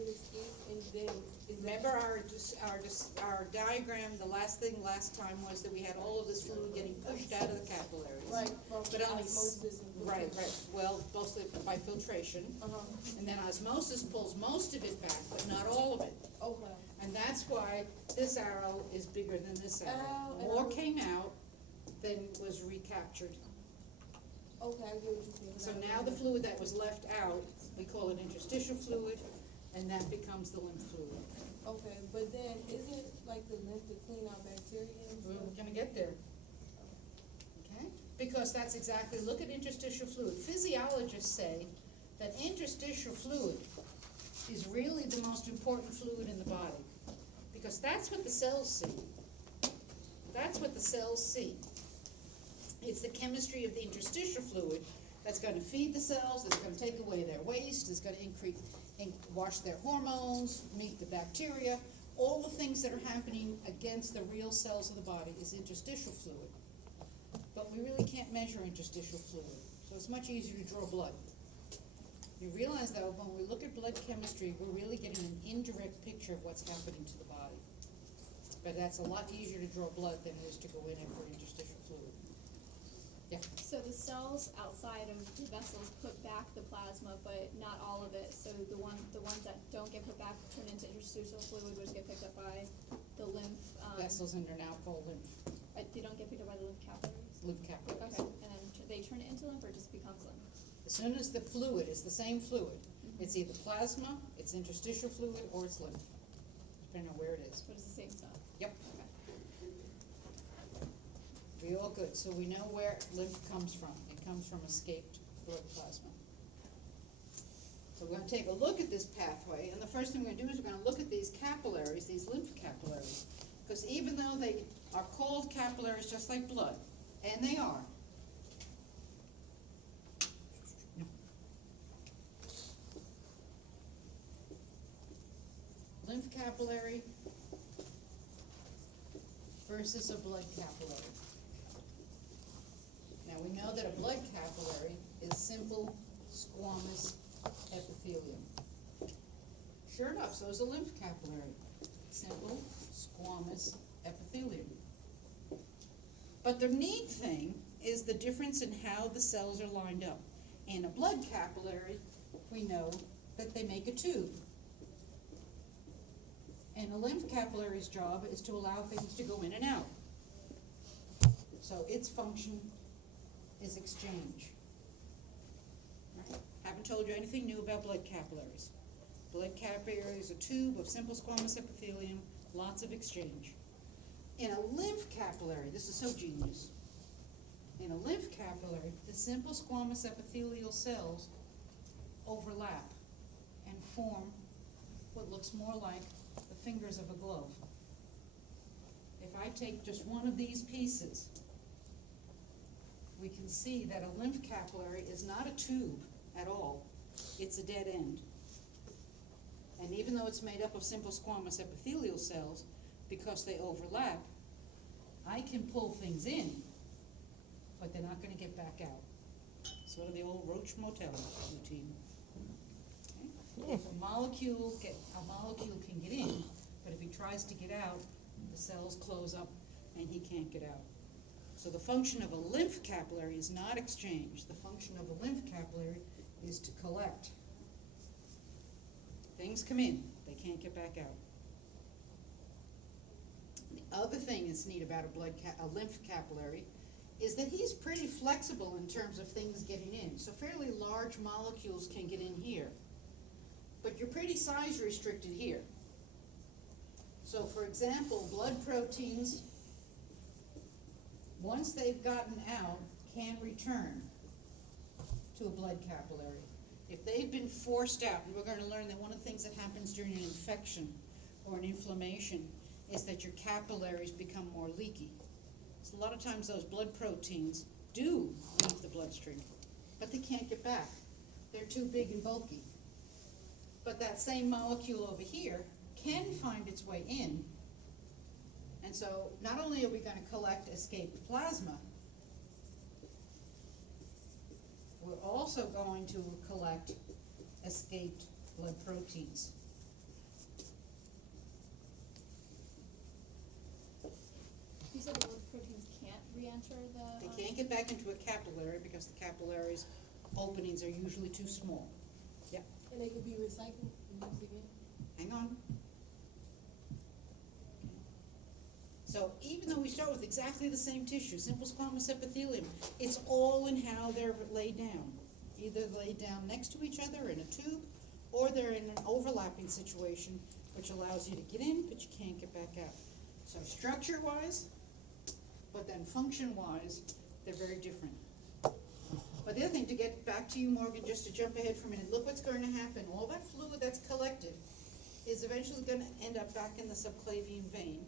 it escaped and then is Remember our diagram, the last time was that we had all of this fluid getting pushed out of the capillaries. right from But only osmosis and Right, well, mostly by filtration, Uh-huh. and then osmosis pulls most of it back, but not all of it. Okay. And that's why this arrow is bigger than this arrow. Oh, More and- came out than was recaptured. Okay, I get what you're saying. So now the fluid that was left out, we call it interstitial fluid, and that becomes the lymph fluid. Okay, but then isn't like the lymph to clean out bacteria and We're stuff? gonna get there. Okay? Because that's exactly, look at interstitial fluid. Physiologists say that interstitial fluid is really the most important fluid in the body. Because that's what the cells see. That's what the cells see. It's the chemistry of the interstitial fluid that's gonna feed the cells, that's gonna take away their waste, that's gonna wash their hormones, meet the bacteria. All the things that are happening against the real cells of the body is interstitial fluid. But we really can't measure interstitial fluid, so it's much easier to draw blood. You realize though, when we look at blood chemistry, we're really getting an indirect picture of what's happening to the body. But that's a lot easier to draw blood than it is to go in for interstitial fluid. Yeah. So the cells outside of the vessels put back the plasma, but not all of it. So the ones that don't get put back turn into interstitial fluid, which get picked up by the lymph. Vessels and are now called lymph, They don't get picked up by the lymph capillaries. lymph capillaries. Okay, and then they turn it into lymph, or it just becomes lymph. As soon as the fluid is the same fluid, it's either plasma, it's interstitial fluid, or it's lymph, depending on where it is. But it's the same stuff. Yep. We all good, so we know where lymph comes from. It comes from escaped blood plasma. So we're gonna take a look at this pathway, and the first thing we're gonna do is we're gonna look at these capillaries, these lymph capillaries. Because even though they are called capillaries just like blood, and they are, lymph capillary versus a blood capillary. Now, we know that a blood capillary is simple squamous epithelium. Sure enough, so is a lymph capillary. Simple squamous epithelium. But the neat thing is the difference in how the cells are lined up. In a blood capillary, we know that they make a tube. And a lymph capillary's job is to allow things to go in and out. So its function is exchange. Right? Haven't told you anything new about blood capillaries. Blood capillary is a tube of simple squamous epithelium, lots of exchange. In a lymph capillary, this is so genius. In a lymph capillary, the simple squamous epithelial cells overlap and form what looks more like the fingers of a glove. If I take just one of these pieces, we can see that a lymph capillary is not a tube at all. It's a dead end. And even though it's made up of simple squamous epithelial cells, because they overlap, I can pull things in, but they're not going to get back out. Sort of the old Roach Motel routine. Okay? If a molecule can get in, but if he tries to get out, the cells close up and he can't get out. So the function of a lymph capillary is not exchange. The function of a lymph capillary is to collect. Things come in, they can't get back out. The other thing that's neat about a lymph capillary is that he's pretty flexible in terms of things getting in. So fairly large molecules can get in here, but you're pretty size restricted here. So for example, blood proteins, once they've gotten out, can return to a blood capillary. If they've been forced out, and we're going to learn that one of the things that happens during an infection or an inflammation is that your capillaries become more leaky. So a lot of times those blood proteins do leave the bloodstream, but they can't get back. They're too big and bulky. But that same molecule over here can find its way in. And so not only are we going to collect escaped plasma, we're also going to collect escaped blood proteins. You said the lymph proteins can't re-enter the. They can't get back into a capillary because the capillaries openings are usually too small. Yep, And they could be recycled and used again? hang on. So even though we start with exactly the same tissue, simple squamous epithelium, it's all in how they're laid down. Either laid down next to each other in a tube, or they're in an overlapping situation, which allows you to get in, but you can't get back out. So structure-wise, but then function-wise, they're very different. But the other thing, to get back to you, Morgan, just to jump ahead for a minute, look what's going to happen. All that fluid that's collected is eventually going to end up back in the subclavian vein,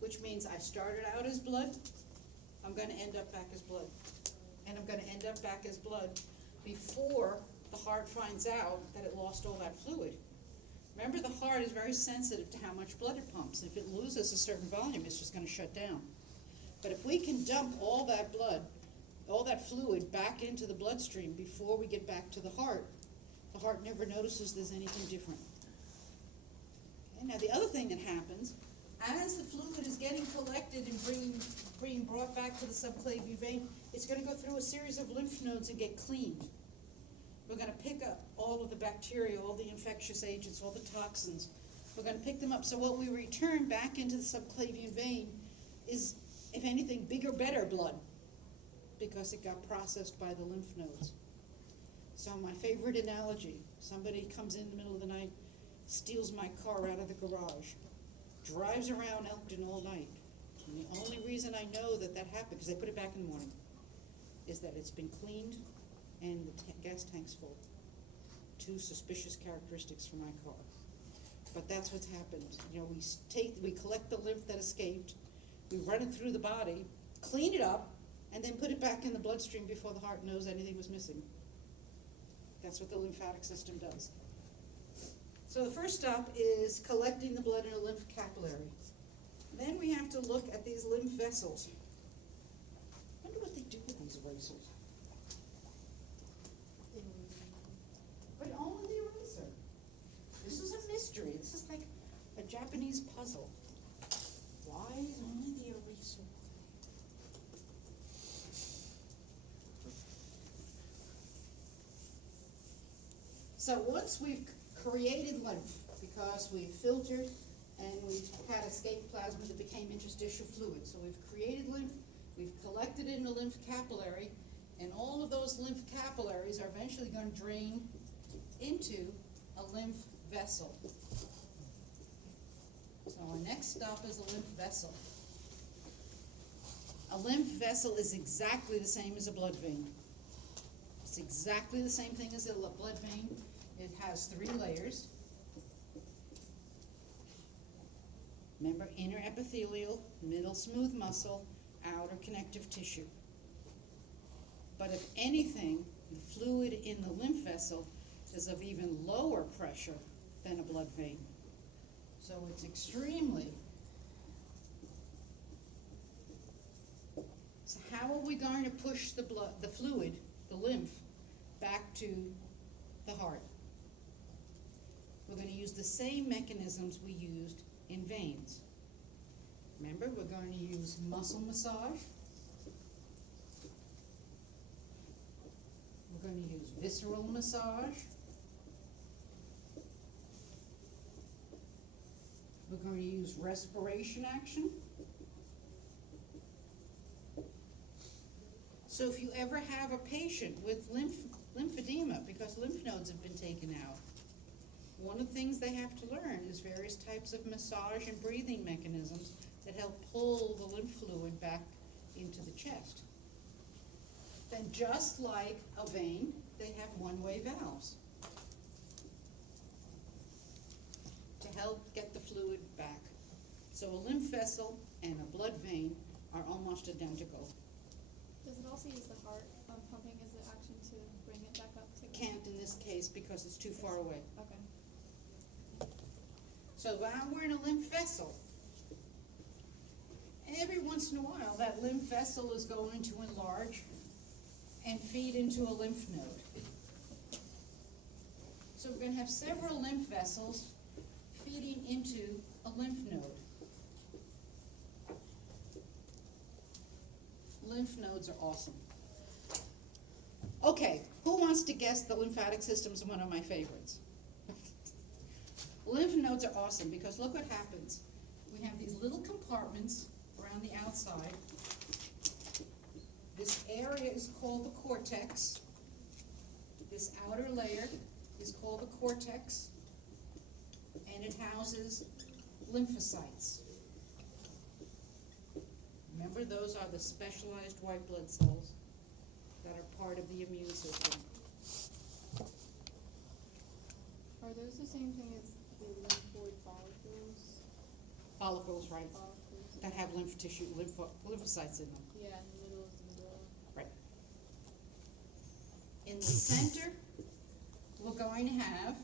which means I started out as blood, I'm going to end up back as blood. And I'm going to end up back as blood before the heart finds out that it lost all that fluid. Remember, the heart is very sensitive to how much blood it pumps. If it loses a certain volume, it's just going to shut down. But if we can dump all that blood, all that fluid back into the bloodstream before we get back to the heart never notices there's anything different. Okay, now the other thing that happens, as the fluid is getting collected and being brought back to the subclavian vein, it's going to go through a series of lymph nodes and get cleaned. We're going to pick up all of the bacteria, all the infectious agents, all the toxins. We're going to pick them up. So what we return back into the subclavian vein is, if anything, bigger, better blood, because it got processed by the lymph nodes. So my favorite analogy, somebody comes in the middle of the night, steals my car out of the garage, drives around Elkton all night. And the only reason I know that that happened, because they put it back in the morning, is that it's been cleaned and the gas tank's full. Two suspicious characteristics for my car. But that's what's happened. You know, we collect the lymph that escaped, we run it through the body, clean it up, and then put it back in the bloodstream before the heart knows anything was missing. That's what the lymphatic system does. So the first stop is collecting the blood in a lymph capillary. Then we have to look at these lymph vessels. I wonder what they do with these erasers. But only the eraser. This is a mystery. This is like a Japanese puzzle. Why only the eraser? So once we've created lymph, because we've filtered and we've had escaped plasma that became interstitial fluid. So we've created lymph, we've collected it in a lymph capillary, and all of those lymph capillaries are eventually going to drain into a lymph vessel. So our next stop is a lymph vessel. A lymph vessel is exactly the same as a blood vein. It's exactly the same thing as a blood vein. It has 3 layers. Remember, inner epithelial, middle smooth muscle, outer connective tissue. But if anything, the fluid in the lymph vessel is of even lower pressure than a blood vein. So it's extremely. So how are we going to push the blood, the fluid, the lymph, back to the heart? We're going to use the same mechanisms we used in veins. Remember, we're going to use muscle massage. We're going to use visceral massage. We're going to use respiration action. So if you ever have a patient with lymphedema, because lymph nodes have been taken out, one of the things they have to learn is various types of massage and breathing mechanisms that help pull the lymph fluid back into the chest. Then just like a vein, they have one-way valves to help get the fluid back. So a lymph vessel and a blood vein are almost identical. Does it also use the heart pumping as the action to bring it back up to? Can't in this case because it's too far away. Okay. So while we're in a lymph vessel, every once in a while that lymph vessel is going to enlarge and feed into a lymph node. So we're going to have several lymph vessels feeding into a lymph node. lymph nodes are awesome. Okay, who wants to guess the lymphatic system's one of my favorites? Lymph nodes are awesome because look what happens. We have these little compartments around the outside. This area is called the cortex. This outer layer is called the cortex, and it houses lymphocytes. Remember, those are the specialized white blood cells that are part of the immune system. Are those the same thing as the lymphoid follicles? Follicles, right, Follicles. that have lymph tissue, lymphocytes in them. Yeah, in the middle is the medulla. Right. In the center, we're going to have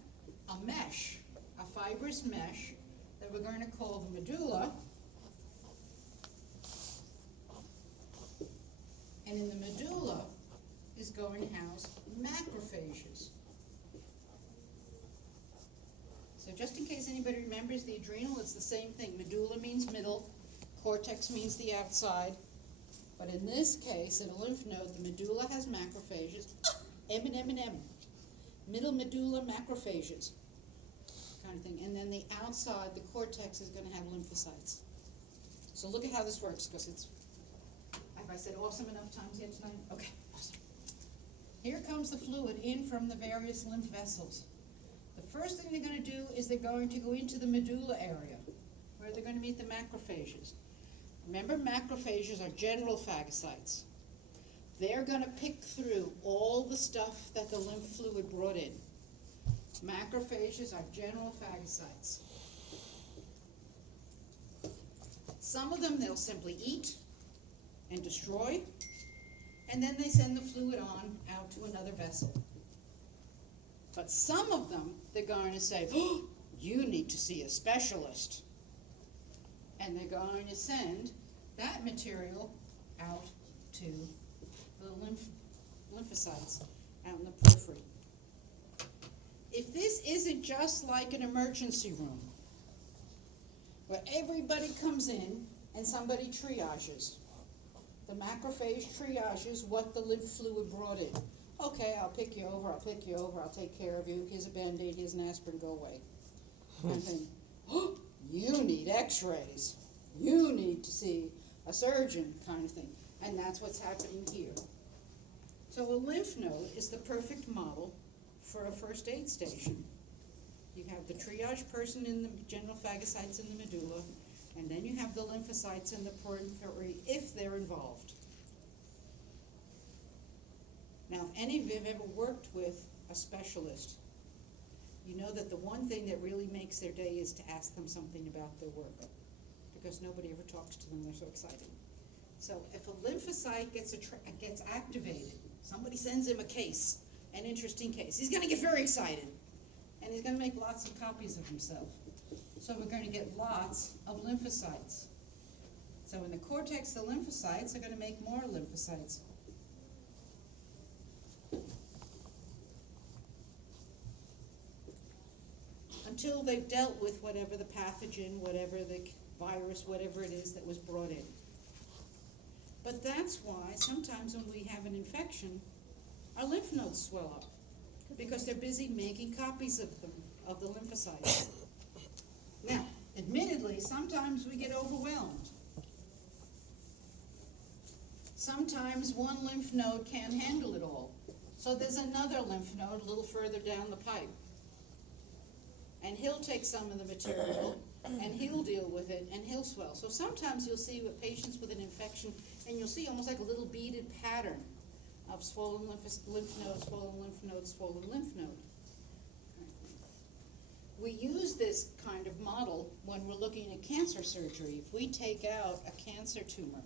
a mesh, a fibrous mesh that we're going to call the medulla. And in the medulla is going to house macrophages. So just in case anybody remembers the adrenal, it's the same thing. Medulla means middle, cortex means the outside. But in this case, in a lymph node, the medulla has macrophages. M and M and M. Middle medulla macrophages, kind of thing. And then the outside, the cortex, is going to have lymphocytes. So look at how this works, because it's, have I said awesome enough times yet tonight? Okay, awesome. Here comes the fluid in from the various lymph vessels. The first thing they're going to do is they're going to go into the medulla area, where they're going to meet the macrophages. Remember, macrophages are general phagocytes. They're going to pick through all the stuff that the lymph fluid brought in. Macrophages are general phagocytes. Some of them they'll simply eat and destroy, and then they send the fluid on out to another vessel. But some of them, they're going to say, oh, you need to see a specialist. And they're going to send that material out to the lymphocytes out in the periphery. If this isn't just like an emergency room, where everybody comes in and somebody triages, the macrophage triages what the lymph fluid brought in. Okay, I'll pick you over, I'll pick you over, I'll take care of you, here's a Band-Aid, here's an aspirin, go away. Kind of thing. Oh, you need x-rays, you need to see a surgeon, kind of thing. And that's what's happening here. So a lymph node is the perfect model for a first aid station. You have the triage person in the general phagocytes in the medulla, and then you have the lymphocytes in the periphery if they're involved. Now, if any of you have ever worked with a specialist, you know that the one thing that really makes their day is to ask them something about their work, because nobody ever talks to them, they're so excited. So if a lymphocyte gets activated, somebody sends him a case, an interesting case, he's going to get very excited, and he's going to make lots of copies of himself. So we're going to get lots of lymphocytes. So in the cortex, the lymphocytes are going to make more lymphocytes. Until they've dealt with whatever the pathogen, whatever the virus, whatever it is that was brought in. But that's why sometimes when we have an infection, our lymph nodes swell up, because they're busy making copies of them, of the lymphocytes. Now, admittedly, sometimes we get overwhelmed. Sometimes one lymph node can't handle it all. So there's another lymph node a little further down the pipe. And he'll take some of the material, and he'll deal with it, and he'll swell. So sometimes you'll see with patients with an infection, and you'll see almost like a little beaded pattern of swollen lymph node, swollen lymph node, swollen lymph node. We use this kind of model when we're looking at cancer surgery. If we take out a cancer tumor,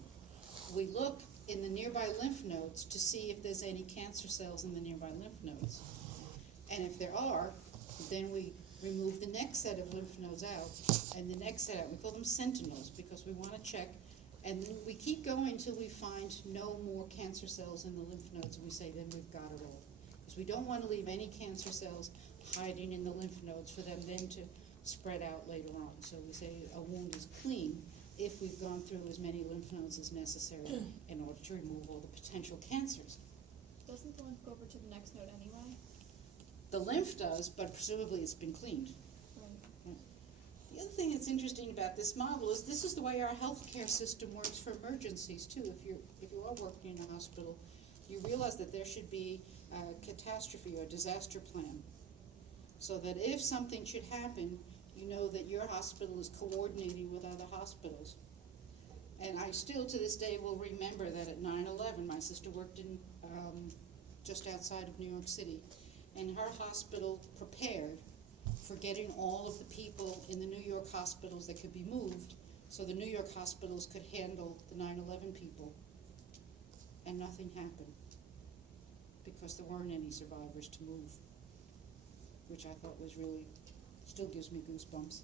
we look in the nearby lymph nodes to see if there's any cancer cells in the nearby lymph nodes. And if there are, then we remove the next set of lymph nodes out, and the next set out. We call them sentinels because we want to check, and then we keep going until we find no more cancer cells in the lymph nodes, and we say then we've got it all. Because we don't want to leave any cancer cells hiding in the lymph nodes for them then to spread out later on. So we say a wound is clean if we've gone through as many lymph nodes as necessary in order to remove all the potential cancers. Doesn't the lymph go over to the next node anyway? The lymph does, but presumably it's been cleaned. Right. The other thing that's interesting about this model is this is the way our healthcare system works for emergencies too. If you are working in a hospital, you realize that there should be a catastrophe or disaster plan, so that if something should happen, you know that your hospital is coordinating with other hospitals. And I still to this day will remember that at 9/11, my sister worked in just outside of New York City, and her hospital prepared for getting all of the people in the New York hospitals that could be moved, so the New York hospitals could handle the 9/11 people. And nothing happened, because there weren't any survivors to move, which I thought was really, still gives me goosebumps.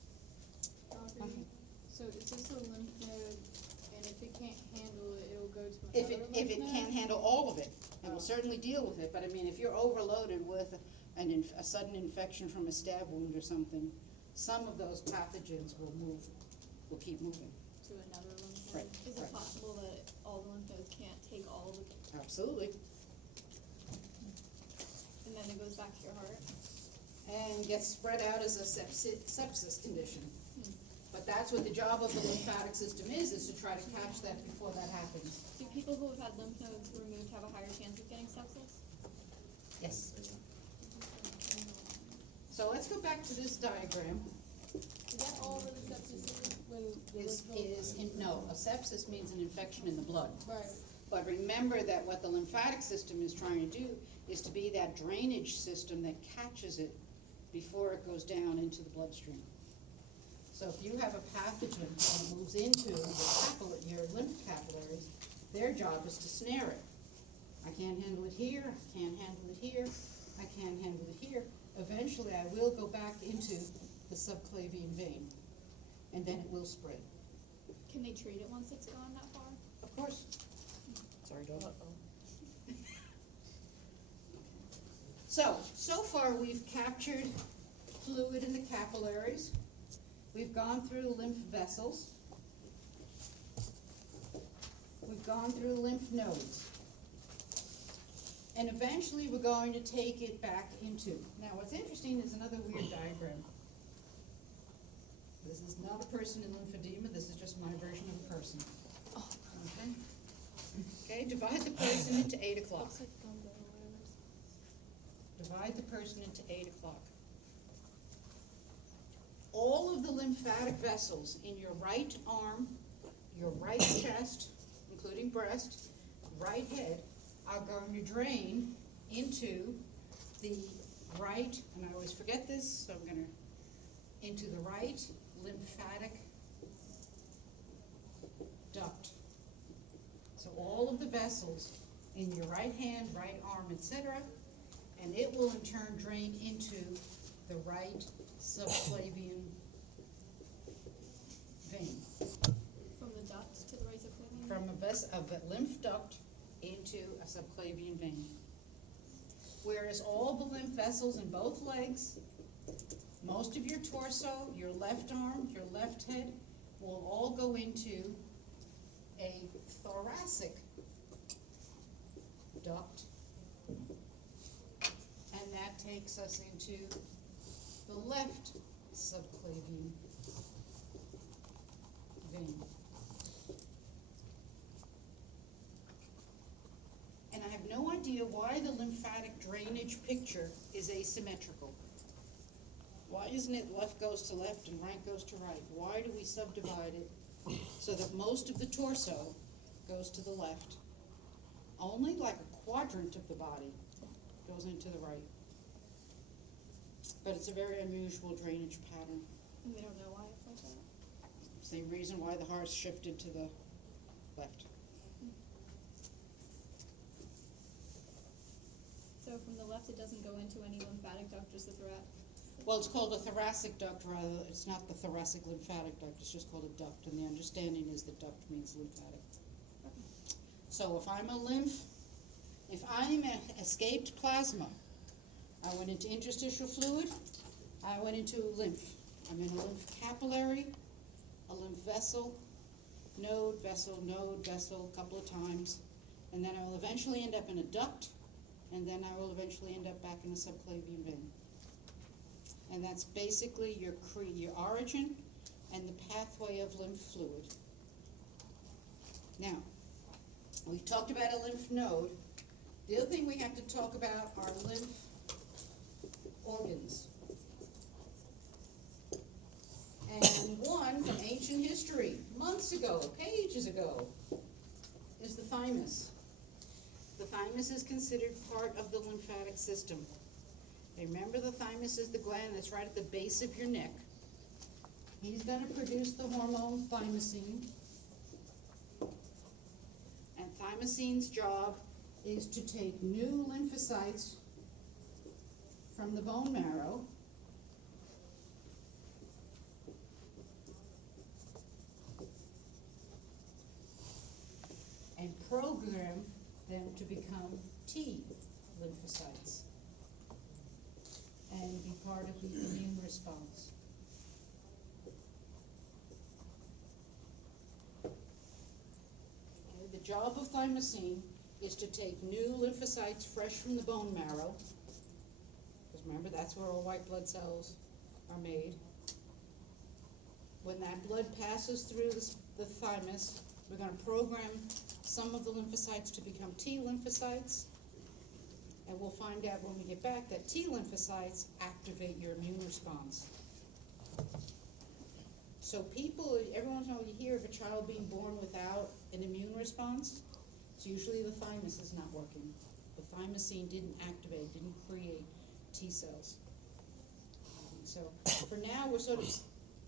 Audrey, so is this a lymph node, and if it can't handle it, it'll go to If another it lymph node? can't handle all of it, it Oh. will certainly deal with it, but I mean, if you're overloaded with a sudden infection from a stab wound or something, some of those pathogens will keep moving. To another lymph node? Right, Is it right. possible that all the lymph nodes can't take all of it, Absolutely. and then it goes back to your heart? And gets spread out as a sepsis condition. Hmm. But that's what the job of the lymphatic system is to try to catch that before that happens. Do people who have had lymph nodes removed have a higher chance of getting sepsis? Yes. So let's go back to this diagram. Is that all really sepsis is when the lymph node? No, a sepsis means an infection in the blood. Right, But remember that what the lymphatic system is trying to do is to be that drainage system that catches it before it goes down into the bloodstream. So if you have a pathogen that moves into your lymph capillaries, their job is to snare it. I can't handle it here, I can't handle it here, I can't handle it here. Eventually, I will go back into the subclavian vein, and then it will spread. Can they treat it once it's gone that far? Of course. Sorry, dog. So far we've captured fluid in the capillaries. We've gone through lymph vessels. We've gone through lymph nodes. And eventually we're going to take it back into. Now what's interesting is another weird diagram. This is not a person in lymphedema, this is just my version of a person. Okay? Okay, divide the person into 8 o'clock. Looks like gumbo or whatever. Divide the person into 8 o'clock. All of the lymphatic vessels in your right arm, your right chest, including breast, right head, are going to drain into the right, and I always forget this, so I'm going to, into the right lymphatic duct. So all of the vessels in your right hand, right arm, etc., and it will in turn drain into the right subclavian vein. From the duct to the right subclavian? From a lymph duct into a subclavian vein. Whereas all the lymph vessels in both legs, most of your torso, your left arm, your left head, will all go into a thoracic duct. And that takes us into the left subclavian vein. And I have no idea why the lymphatic drainage picture is asymmetrical. Why isn't it left goes to left and right goes to right? Why do we subdivide it so that most of the torso goes to the left? Only like a quadrant of the body goes into the right. But it's a very unusual drainage pattern. And we don't know why it's like that? Same reason why the heart shifted to the left. So from the left, it doesn't go into any lymphatic duct, just the thoracic? Well, it's called a thoracic duct rather, it's not the thoracic lymphatic duct, it's just called a duct, and the understanding is that duct means lymphatic. So if I'm if I'm an escaped plasma, I went into interstitial fluid, I went into lymph. I'm in a lymph capillary, a lymph vessel, node, vessel, a couple of times, and then I will eventually end up in a duct, and then I will eventually end up back in a subclavian vein. And that's basically your origin and the pathway of lymph fluid. Now, we've talked about a lymph node. The other thing we have to talk about are lymph organs. And one from ancient history, months ago, pages ago, is the thymus. The thymus is considered part of the lymphatic system. Remember, the thymus is the gland that's right at the base of your neck. He's going to produce the hormone thymosin. And thymosin's job is to take new lymphocytes from the bone marrow and program them to become T lymphocytes and be part of the immune response. Okay, the job of thymosin is to take new lymphocytes fresh from the bone marrow, because remember, that's where all white blood cells are made. When that blood passes through the thymus, we're going to program some of the lymphocytes to become T lymphocytes, and we'll find out when we get back that T lymphocytes activate your immune response. So every once in a while you hear of a child being born without an immune response. It's usually the thymus is not working. The thymosin didn't activate, didn't create T cells. So for now, we're sort of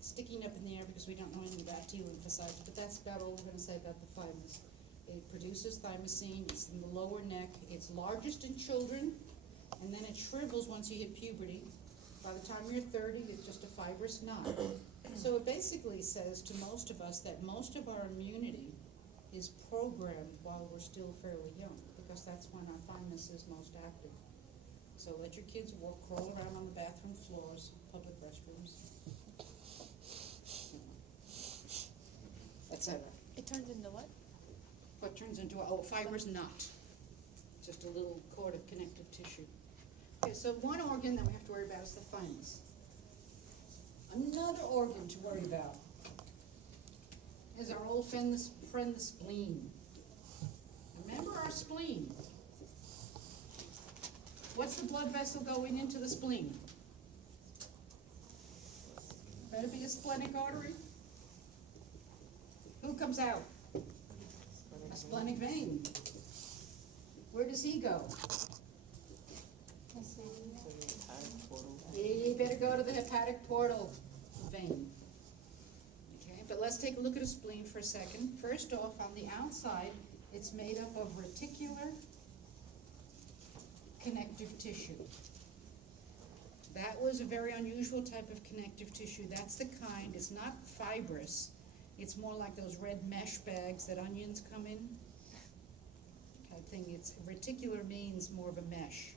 sticking up in the air because we don't know anything about T lymphocytes, but that's about all we're going to say about the thymus. It produces thymosin, it's in the lower neck, it's largest in children, and then it shrivels once you hit puberty. By the time you're 30, it's just a fibrous knot. So it basically says to most of us that most of our immunity is programmed while we're still fairly young, because that's when our thymus is most active. So let your kids crawl around on the bathroom floors, public restrooms, etc. It turns into what? What turns into a fibrous knot, just a little cord of connective tissue. Okay, so one organ that we have to worry about is the thymus. Another organ to worry about is our old friend, the spleen. Remember our spleen. What's the blood vessel going into the spleen? Better be a splenic artery. Who comes out? A splenic vein. Where does he go? He better go to the hepatic portal vein. Okay, but let's take a look at a spleen for a second. First off, on the outside, it's made up of reticular connective tissue. That was a very unusual type of connective tissue. That's the kind, it's not fibrous. It's more like those red mesh bags that onions come in. Type thing. It's reticular means more of a mesh.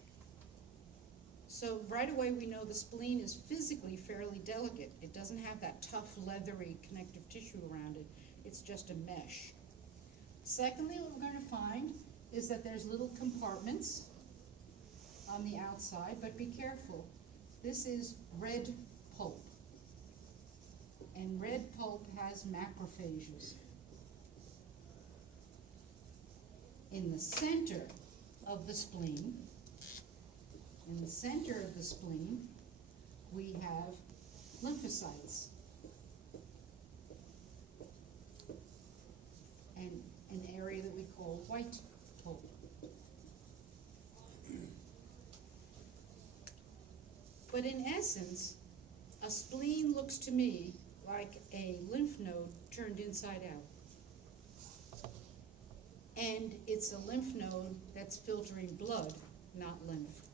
So right away we know the spleen is physically fairly delicate. It doesn't have that tough, leathery connective tissue around it. It's just a mesh. Secondly, what we're going to find is that there's little compartments on the outside, but be careful. This is red pulp. And red pulp has macrophages. In the center of the spleen, we have lymphocytes. And an area that we call white pulp. But in essence, a spleen looks to me like a lymph node turned inside out. And it's a lymph node that's filtering blood, not lymph.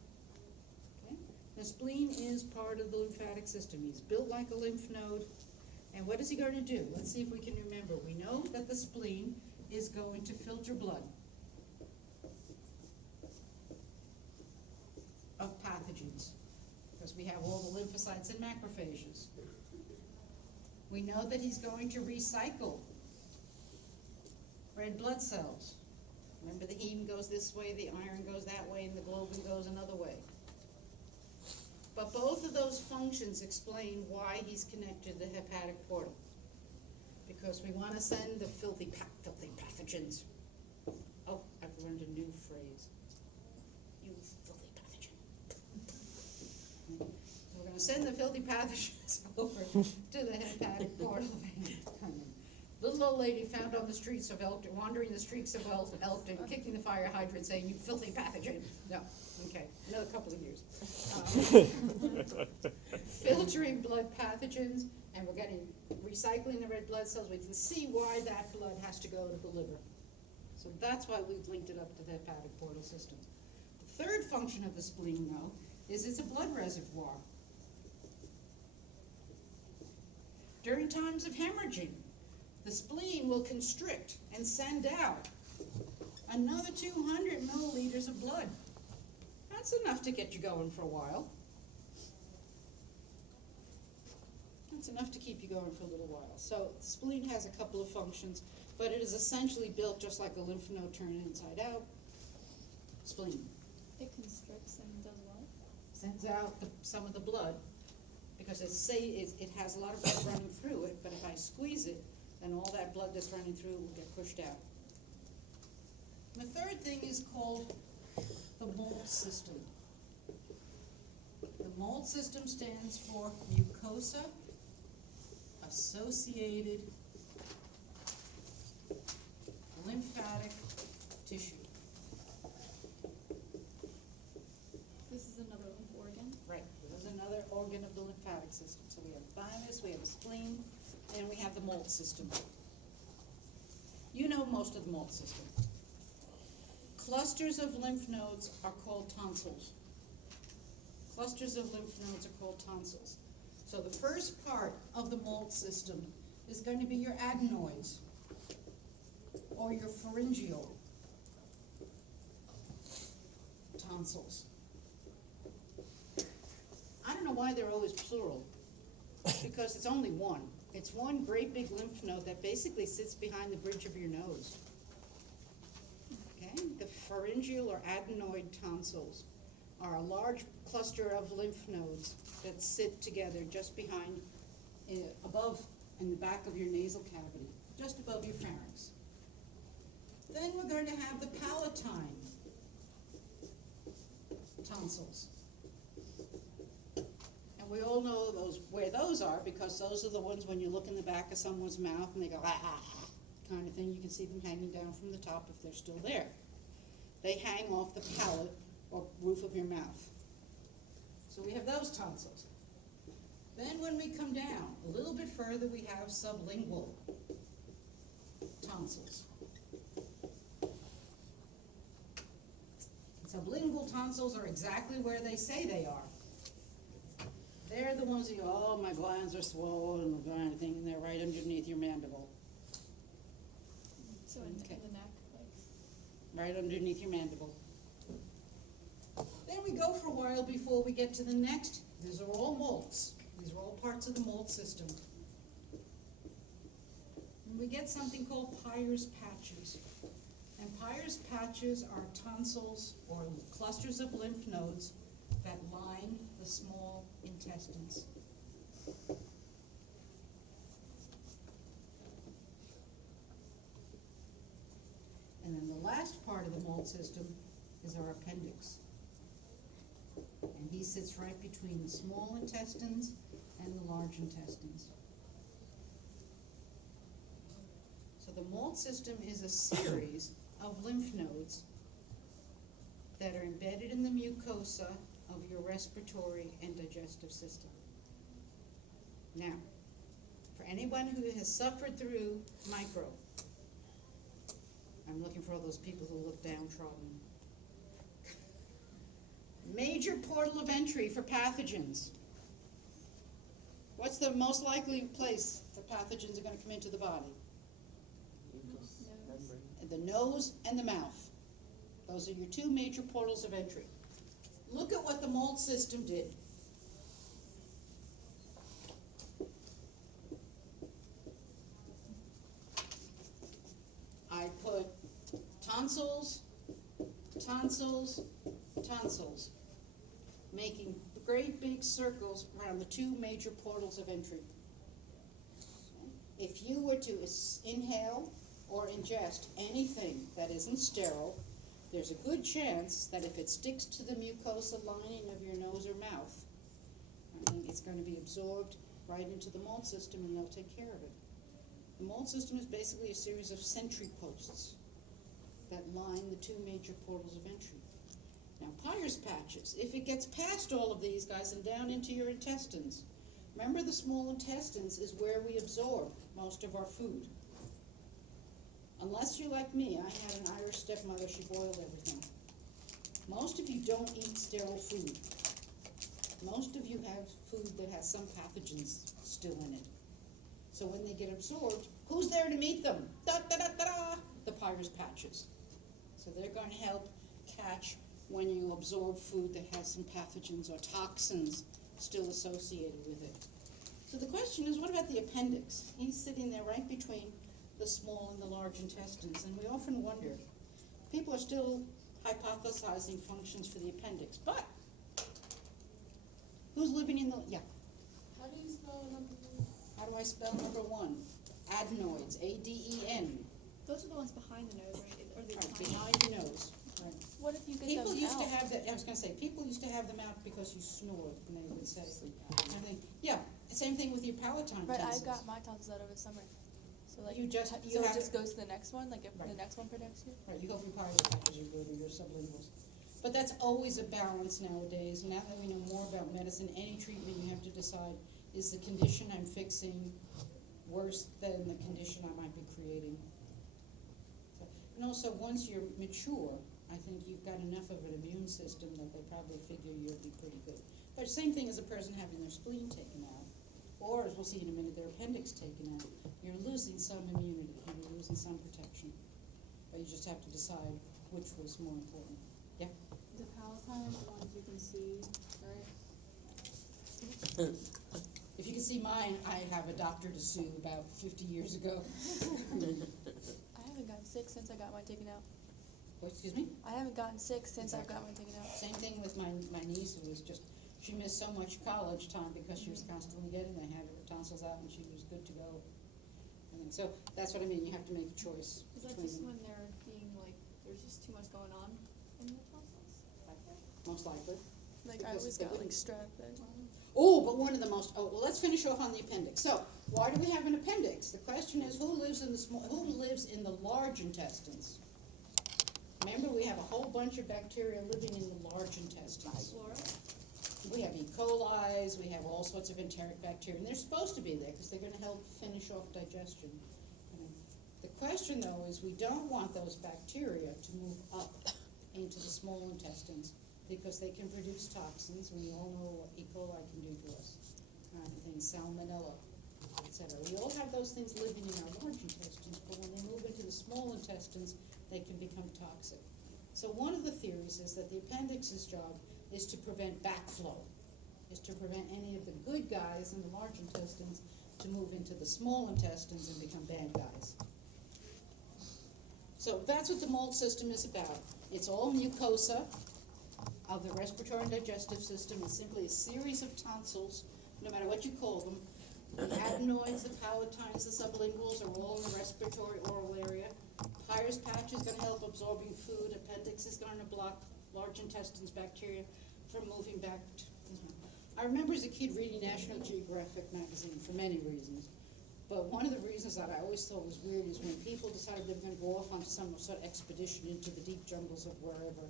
Okay? The spleen is part of the lymphatic system. He's built like a lymph node. And what is he going to do? Let's see if we can remember. We know that the spleen is going to filter blood of pathogens, because we have all the lymphocytes and macrophages. We know that he's going to recycle red blood cells. Remember, the heme goes this way, the iron goes that way, and the globin goes another way. But both of those functions explain why he's connected to the hepatic portal. Because we want to send the filthy pathogens. Oh, I've learned a new phrase. You filthy pathogen. So we're going to send the filthy pathogens over to the hepatic portal vein. Little old lady found on the streets of Elkton, wandering the streets of Elkton, kicking the fire hydrant, saying, "You filthy pathogen." No, okay, another couple of years. Filtering blood pathogens, and we're getting recycling the red blood cells. We can see why that blood has to go to the liver. So that's why we've linked it up to the hepatic portal system. The third function of the spleen, though, is it's a blood reservoir. During times of hemorrhaging, the spleen will constrict and send out another 200 milliliters of blood. That's enough to get you going for a while. That's enough to keep you going for a little while. So the spleen has a couple of functions, but it is essentially built just like a lymph node turned inside out. Spleen It constricts and does what? sends out some of the blood because it has a lot of blood running through it, but if I squeeze it, then all that blood that's running through will get pushed out. And the third thing is called the mold system. The mold system stands for mucosa associated lymphatic tissue. This is another lymph organ. Right, this is another organ of the lymphatic system. So we have thymus, we have a spleen, and we have the mold system. You know most of the mold system. Clusters of lymph nodes are called tonsils. Clusters of lymph nodes are called tonsils. So the first part of the mold system is going to be your adenoids, or your pharyngeal tonsils. I don't know why they're always plural, because it's only one. It's one great big lymph node that basically sits behind the bridge of your nose. Okay? The pharyngeal or adenoid tonsils are a large cluster of lymph nodes that sit together just behind, above, in the back of your nasal cavity, just above your pharynx. Then we're going to have the palatine tonsils. And we all know where those are, because those are the ones when you look in the back of someone's mouth and they go, ah, ah, ah, kind of thing. You can see them hanging down from the top if they're still there. They hang off the palate or roof of your mouth. So we have those tonsils. Then when we come down a little bit further, we have sublingual tonsils. Sublingual tonsils are exactly where they say they are. They're the ones that go, oh, my glands are swollen, kind of thing, and they're right underneath your mandible. So in the neck, like. Right underneath your mandible. Then we go for a while before we get to the next. These are all molds. These are all parts of the mold system. And we get something called Peyer's patches. And Peyer's patches are tonsils or clusters of lymph nodes that line the small intestines. And then the last part of the mold system is our appendix. And he sits right between the small intestines and the large intestines. So the mold system is a series of lymph nodes that are embedded in the mucosa of your respiratory and digestive system. Now, for anyone who has suffered through micro, I'm looking for all those people who look downtrodden. Major portal of entry for pathogens. What's the most likely place the pathogens are going to come into the body? The nose and the mouth. Those are your two major portals of entry. Look at what the mold system did. I put tonsils, tonsils, tonsils, making great big circles around the two major portals of entry. If you were to inhale or ingest anything that isn't sterile, there's a good chance that if it sticks to the mucosa lining of your nose or mouth, I think it's going to be absorbed right into the mold system and they'll take care of it. The mold system is basically a series of sentry posts that line the two major portals of entry. Now, Peyer's patches, if it gets past all of these guys and down into your intestines, remember the small intestines is where we absorb most of our food. Unless you're like me, I had an Irish stepmother, she boiled everything. Most of you don't eat sterile food. Most of you have food that has some pathogens still in it. So when they get absorbed, who's there to meet them? Da, da, da, da, da. The Peyer's patches. So they're going to help catch when you absorb food that has some pathogens or toxins still associated with it. So the question is, what about the appendix? He's sitting there right between the small and the large intestines, and we often wonder, people are still hypothesizing functions for the appendix, but who's living in the, yeah, How do you spell number one? how do I spell number one? Adenoids, A-D-E-N, Those are the ones behind the nose, right? Or the right, behind the nose. Right. What if you get People them used out? to have that, I was gonna say, people used to have them out because you snored, and they would say, and then, yeah, same thing with your palatine Right, I tonsils. got my tonsils out over the summer. So like, You just- so you it have- just goes to the next one, like if Right. the next one for next year? Right, you hope your Peyer's patches are good, or your sublinguals. But that's always a balance nowadays. Now that we know more about medicine, any treatment you have to decide, is the condition I'm fixing worse than the condition I might be creating? So, and also, once you're mature, I think you've got enough of an immune system that they probably figure you'll be pretty good. But same thing as a person having their spleen taken out, or as we'll see in a minute, their appendix taken out. You're losing some immunity, and you're losing some protection. But you just have to decide which was more important. Yeah? The palatine, the ones you can see, right? If you can see mine, I have a doctor to sue about 50 years ago. I haven't gotten sick since I got mine taken out. What, excuse me? I haven't gotten sick since I've got mine taken out. Same thing with my niece, who was just, she missed so much college time because she was constantly getting, they had her tonsils out and she was good to go. And so that's what I mean, you have to make a choice Is that between just them, when they're being like, there's just too much going on in the tonsils? most likely. Like I Because always they got like wouldn't- strep and Oh, but one of the most, well, let's finish off on the appendix. So, why do we have an appendix? The question is, who lives in the large intestines? Remember, we have a whole bunch of bacteria living in the large intestines. Flora? We have E. coli, we have all sorts of enteric bacteria, and they're supposed to be there because they're gonna help finish off digestion. The question, though, is we don't want those bacteria to move up into the small intestines because they can produce toxins, and we all know what E. coli can do to us. Things, salmonella, etc. We all have those things living in our large intestines, but when they move into the small intestines, they can become toxic. So one of the theories is that the appendix's job is to prevent backflow, is to prevent any of the good guys in the large intestines to move into the small intestines and become bad guys. So that's what the mold system is about. It's all mucosa of the respiratory and digestive system. It's simply a series of tonsils, no matter what you call them. The adenoids, the palatines, the sublinguals are all in the respiratory oral area. Peyer's patch is going to help absorbing food. Appendix is going to block large intestines bacteria from moving back. I remember as a kid reading National Geographic magazine for many reasons. But one of the reasons that I always thought was weird is when people decided they were going to go off on some sort of expedition into the deep jungles of wherever,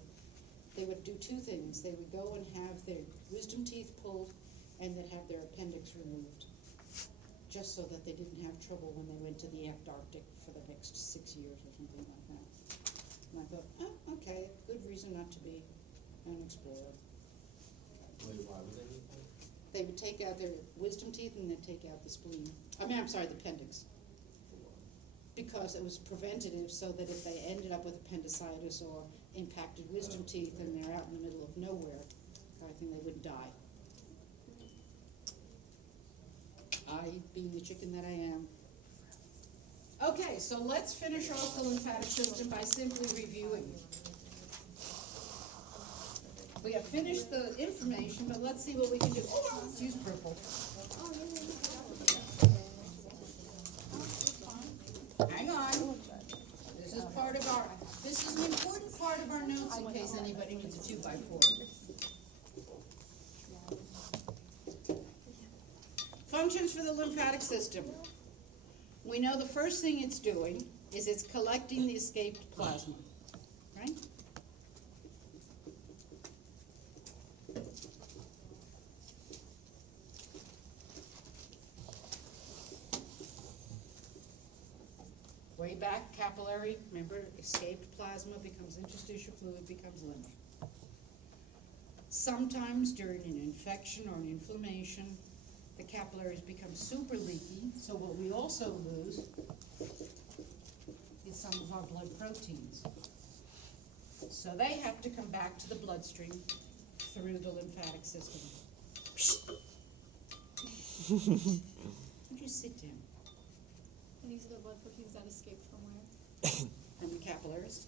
they would do two things. They would go and have their wisdom teeth pulled and they'd have their appendix removed, just so that they didn't have trouble when they went to the Antarctic for the next 6 years or something like that. And I thought, oh, okay, good reason not to be an explorer. Wait, why would they need that? They would take out their wisdom teeth and they'd take out the spleen. I'm sorry, the appendix. Because it was preventative, so that if they ended up with appendicitis or impacted wisdom teeth and they're out in the middle of nowhere, I think they wouldn't die. I, being the chicken that I am, Okay, so let's finish off the lymphatic system by simply reviewing. We have finished the information, but let's see what we can do. Oh, let's use purple. Hang on. This is part of our, this is an important part of our notes in case anybody needs a 2x4. Functions for the lymphatic system. We know the first thing it's doing is it's collecting the escaped plasma, right? Way back, capillary, remember, escaped plasma becomes interstitial fluid, becomes lymph. Sometimes during an infection or an inflammation, the capillaries become super leaky, so what we also lose is some of our blood proteins. So they have to come back to the bloodstream through the lymphatic system. Would you sit down? And these are the blood proteins that escaped from where? From the capillaries.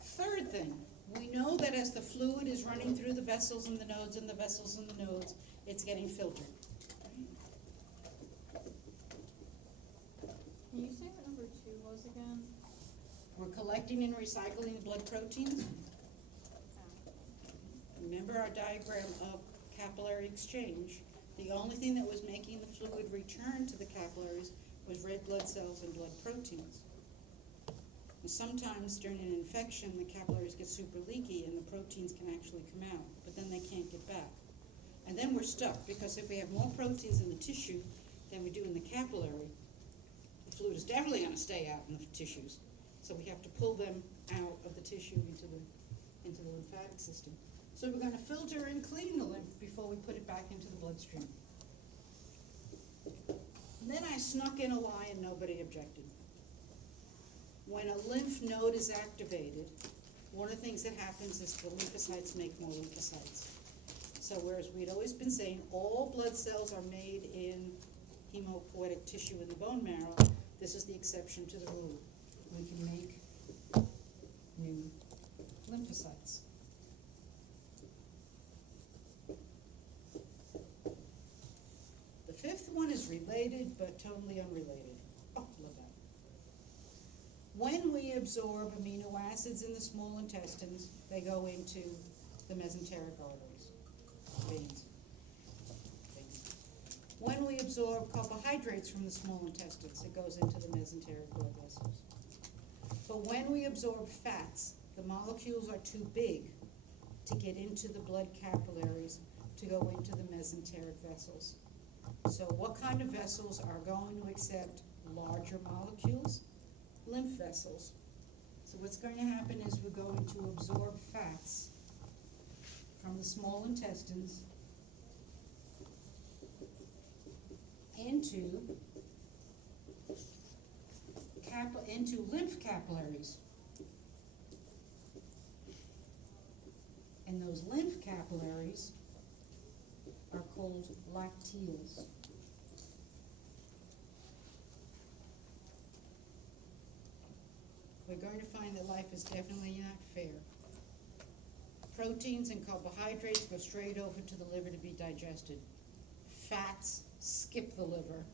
Third thing, we know that as the fluid is running through the vessels and the nodes and the vessels and the nodes, it's getting filtered. Can you say what number 2 was again? We're collecting and recycling the blood proteins. Remember our diagram of capillary exchange? The only thing that was making the fluid return to the capillaries was red blood cells and blood proteins. And sometimes during an infection, the capillaries get super leaky and the proteins can actually come out, but then they can't get back. And then we're stuck, because if we have more proteins in the tissue than we do in the capillary, the fluid is definitely going to stay out in the tissues. So we have to pull them out of the tissue into the lymphatic system. So we're going to filter and clean the lymph before we put it back into the bloodstream. And then I snuck in a lie and nobody objected. When a lymph node is activated, one of the things that happens is the lymphocytes make more lymphocytes. So whereas we'd always been saying all blood cells are made in hemopoietic tissue in the bone marrow, this is the exception to the rule. We can make new lymphocytes. The fifth one is related but totally unrelated. Oh, love that. When we absorb amino acids in the small intestines, they go into the mesenteric arteries, veins. When we absorb carbohydrates from the small intestines, it goes into the mesenteric blood vessels. But when we absorb fats, the molecules are too big to get into the blood capillaries to go into the mesenteric vessels. So what kind of vessels are going to accept larger molecules? Lymph vessels. So what's going to happen is we're going to absorb fats from the small intestines into lymph capillaries. And those lymph capillaries are called lacteals. We're going to find that life is definitely not fair. Proteins and carbohydrates go straight over to the liver to be digested. Fats skip the liver,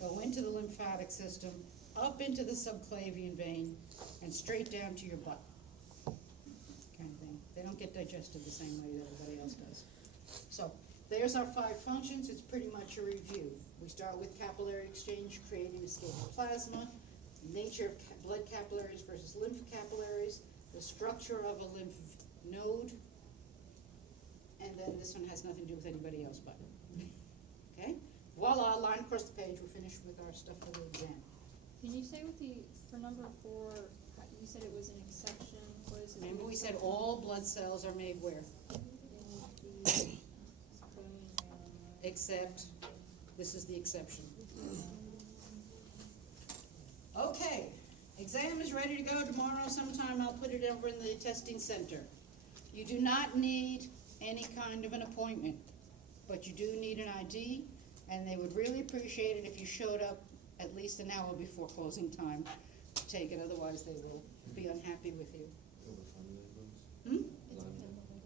go into the lymphatic system, up into the subclavian vein, and straight down to your butt. Kind of thing. They don't get digested the same way that everybody else does. So there's our 5 functions. It's pretty much a review. We start with capillary exchange, creating escaped plasma, nature of blood capillaries versus lymph capillaries, the structure of a lymph node, and then this one has nothing to do with anybody else but. Okay? Voila, line across the page, we're finished with our stuff for the exam. Can you say for number 4, you said it was an exception? What is it? Remember we said all blood cells are made where? Except, this is the exception. Okay, exam is ready to go tomorrow sometime. I'll put it over in the testing center. You do not need any kind of an appointment, but you do need an ID, And they would really appreciate it if you showed up at least an hour before closing time to take it, otherwise they will be unhappy with you. Hmm?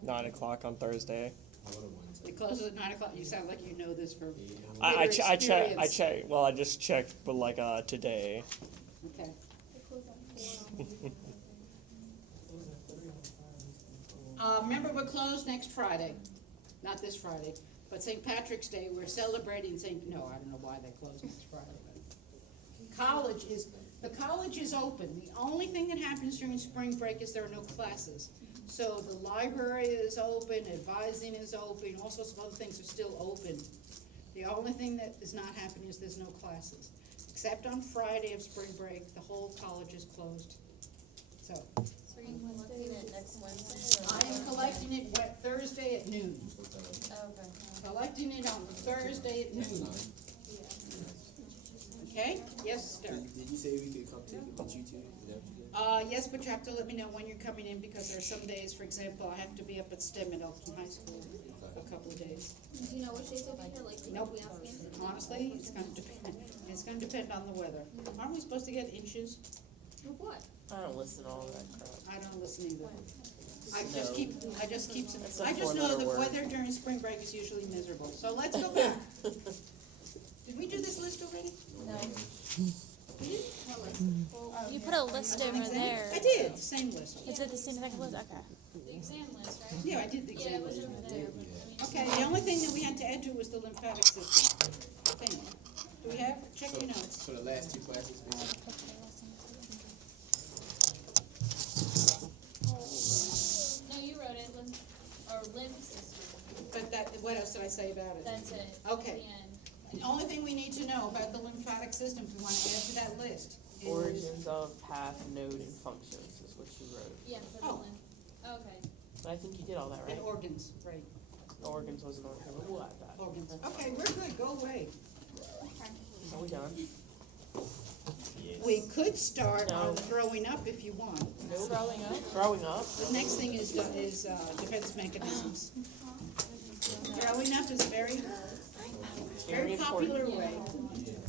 9 o'clock on Thursday. How about a Wednesday? It closes at 9 o'clock, you sound like you know this from I bitter check. experience. Well, I just checked, but like today. Okay. They close at 4 on Remember, we're closed next Friday, not this Friday, but St. Patrick's Day, we're celebrating no, I don't know why they close next Friday, but the college is open. The only thing that happens during spring break is there are no classes. So the library is open, advising is open, all sorts of other things are still open. The only thing that is not happening is there's no classes. Except on Friday of spring break, the whole college is closed. So, So are you collecting it next Wednesday or? I am collecting it Thursday at noon. Oh, okay. Collecting it on Thursday at noon. Okay? Yes, sir. Did you say we could come take it with you two? Is that what you did? Yes, but you have to let me know when you're coming in, because there are some days, for example, I have to be up at STEM at Elton High School for a couple of days. Do you know which days will be here, like, Nope. we ask you? Honestly, it's gonna depend on the weather. Aren't we supposed to get inches? Of what? I don't listen to all that crap. I don't listen either. I No. That's a I just know four-letter the word. weather during spring break is usually miserable. So let's go back. Did we do this list already? No. You put a list over there. I did, the same list. Is it the same exact list? Okay. The exam list, right? Yeah, I did the Yeah, exam it was list. over there, but I mean. Okay, the only thing that we had to add to was the lymphatic system, I think. Do we have, check your notes. So the last two classes, basically? No, you wrote it, lymph system, But what else did I say about it? that's it. Okay. At the end. The only thing we need to know about the lymphatic system, if we wanna add to that list, is. Origins of, path, node, and functions is what you wrote. Yeah, for the Oh. lymph, okay. But I think you did all that, And right? organs, right, Organs wasn't on here, but we'll add that. organs. Okay, we're good, go away. Are we done? We could start No. on throwing up if you want. Throwing up? Throwing up? The next thing is defense mechanisms. Throwing up is a very Very popular important. way